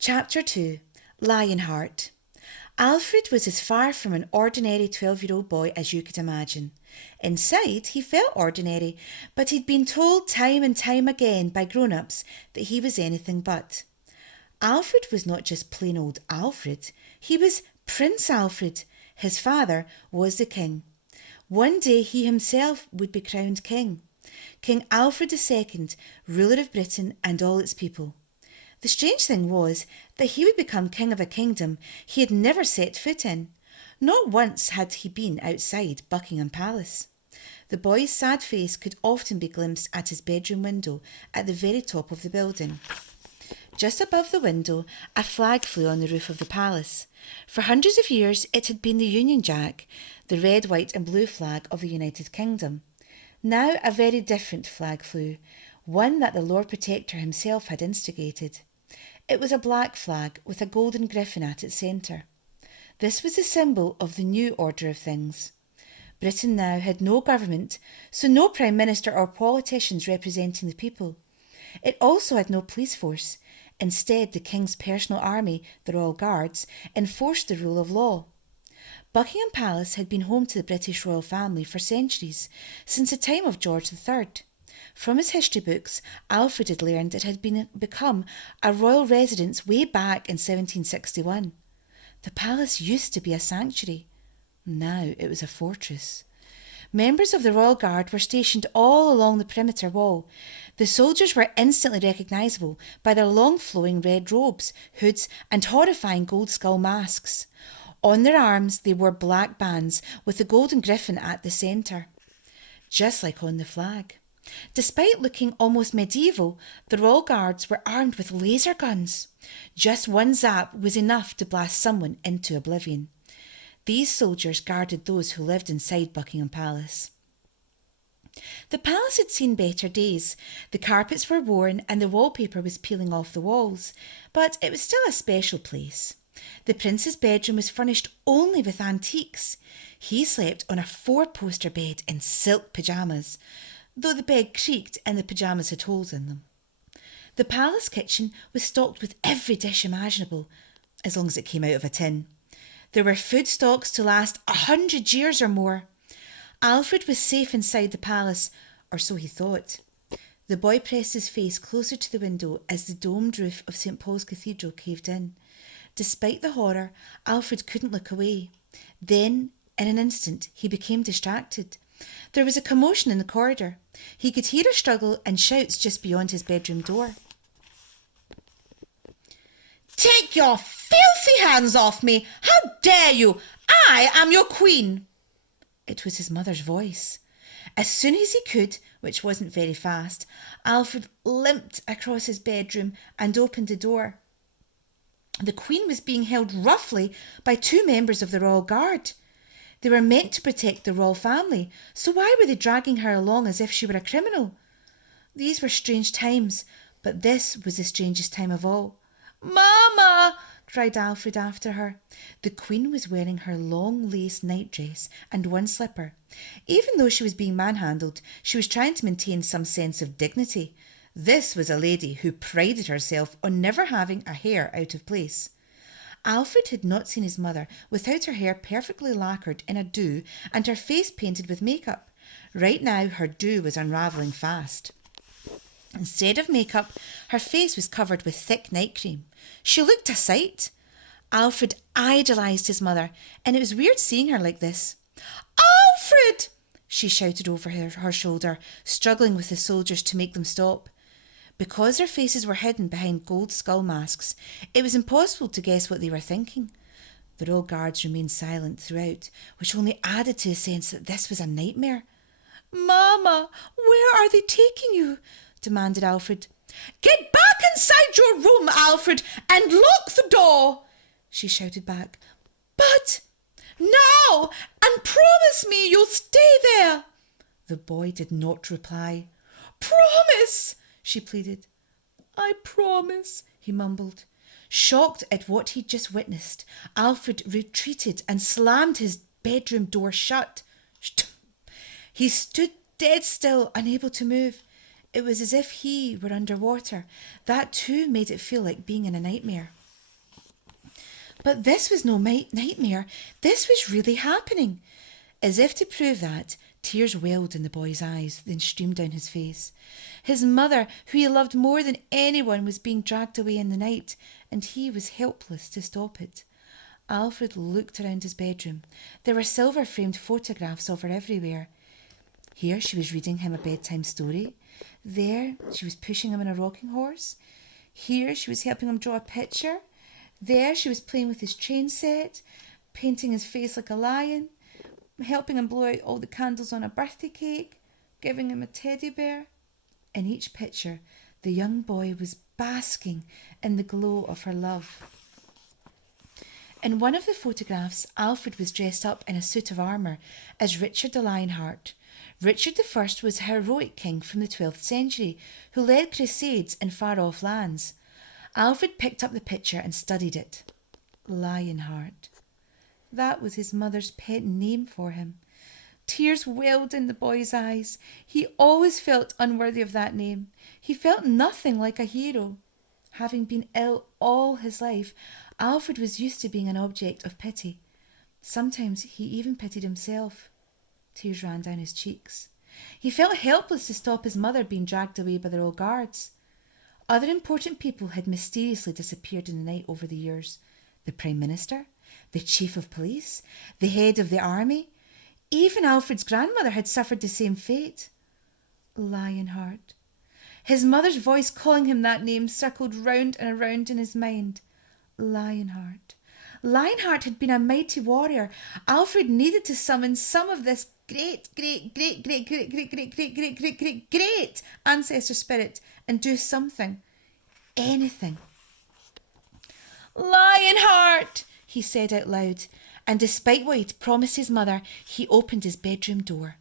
Chapter 2. Lionheart. Alfred was as far from an ordinary 12-year-old boy as you could imagine. Inside, he felt ordinary, but he'd been told time and time again by grown-ups that he was anything but. Alfred was not just plain old Alfred, he was Prince Alfred. His father was the king. One day he himself would be crowned king. King Alfred II, ruler of Britain and all its people. The strange thing was that he would become king of a kingdom he had never set foot in. Not once had he been outside Buckingham Palace. The boy's sad face could often be glimpsed at his bedroom window at the very top of the building. Just above the window, a flag flew on the roof of the palace. For hundreds of years, it had been the Union Jack, the red, white and blue flag of the United Kingdom. Now a very different flag flew, one that the Lord Protector himself had instigated. It was a black flag with a golden griffin at its centre. This was the symbol of the new order of things. Britain now had no government, so no prime minister or politicians representing the people. It also had no police force. Instead, the king's personal army, the Royal Guards, enforced the rule of law. Buckingham Palace had been home to the British royal family for centuries, since the time of George III. From his history books, Alfred had learned it had become a royal residence way back in 1761. The palace used to be a sanctuary. Now it was a fortress. Members of the Royal Guard were stationed all along the perimeter wall. The soldiers were instantly recognisable by their long flowing red robes, hoods and horrifying gold skull masks. On their arms they wore black bands with the golden griffin at the centre, just like on the flag. Despite looking almost medieval, the Royal Guards were armed with laser guns. Just one zap was enough to blast someone into oblivion. These soldiers guarded those who lived inside Buckingham Palace. The palace had seen better days. The carpets were worn and the wallpaper was peeling off the walls, but it was still a special place. The prince's bedroom was furnished only with antiques. He slept on a 4-poster bed in silk pyjamas, though the bed creaked and the pyjamas had holes in them. The palace kitchen was stocked with every dish imaginable, as long as it came out of a tin. There were food stocks to last 100 years or more. Alfred was safe inside the palace, or so he thought. The boy pressed his face closer to the window as the domed roof of St. Paul's Cathedral caved in. Despite the horror, Alfred couldn't look away. Then, in an instant, he became distracted. There was a commotion in the corridor. He could hear a struggle and shouts just beyond his bedroom door. "Take your filthy hands off me! How dare you! I am your queen!" It was his mother's voice. As soon as he could, which wasn't very fast, Alfred limped across his bedroom and opened the door. The queen was being held roughly by 2 members of the Royal Guard. They were meant to protect the royal family, so why were they dragging her along as if she were a criminal? These were strange times, but this was the strangest time of all. "Mama!" cried Alfred after her. The queen was wearing her long lace nightdress and one slipper. Even though she was being manhandled, she was trying to maintain some sense of dignity. This was a lady who prided herself on never having a hair out of place. Alfred had not seen his mother without her hair perfectly lacquered in a do and her face painted with makeup. Right now her do was unravelling fast. Instead of makeup, her face was covered with thick night cream. She looked a sight. Alfred idolised his mother, and it was weird seeing her like this. "Alfred!" she shouted over her shoulder, struggling with the soldiers to make them stop. Because their faces were hidden behind gold skull masks, it was impossible to guess what they were thinking. The Royal Guards remained silent throughout, which only added to the sense that this was a nightmare. "Mama, where are they taking you?" demanded Alfred. "Get back inside your room, Alfred, and lock the door," she shouted back. "But no, and promise me you'll stay there." The boy did not reply. "Promise," she pleaded. "I promise," he mumbled. Shocked at what he'd just witnessed, Alfred retreated and slammed his bedroom door shut. He stood dead still, unable to move. It was as if he were underwater. That too made it feel like being in a nightmare. But this was no nightmare. This was really happening. As if to prove that, tears welled in the boy's eyes, then streamed down his face. His mother, who he loved more than anyone, was being dragged away in the night, and he was helpless to stop it. Alfred looked around his bedroom. There were silver-framed photographs of her everywhere. Here she was reading him a bedtime story. There she was pushing him on a rocking horse. Here she was helping him draw a picture. There she was playing with his train set, painting his face like a lion, helping him blow out all the candles on a birthday cake, giving him a teddy bear. In each picture, the young boy was basking in the glow of her love. In one of the photographs, Alfred was dressed up in a suit of armour as Richard the Lionheart. Richard I was a heroic king from the 12th century who led crusades in far-off lands. Alfred picked up the picture and studied it. Lionheart. That was his mother's pet name for him. Tears welled in the boy's eyes. He always felt unworthy of that name. He felt nothing like a hero. Having been ill all his life, Alfred was used to being an object of pity. Sometimes he even pitied himself. Tears ran down his cheeks. He felt helpless to stop his mother being dragged away by the royal guards. Other important people had mysteriously disappeared in the night over the years. The Prime Minister, the Chief of Police, the head of the army. Even Alfred's grandmother had suffered the same fate. Lionheart. His mother's voice calling him that name circled round and around in his mind. Lionheart. Lionheart had been a mighty warrior. Alfred needed to summon some of this great ancestor spirit and do something. Anything. Lionheart, he said out loud, and despite what he'd promised his mother, he opened his bedroom door.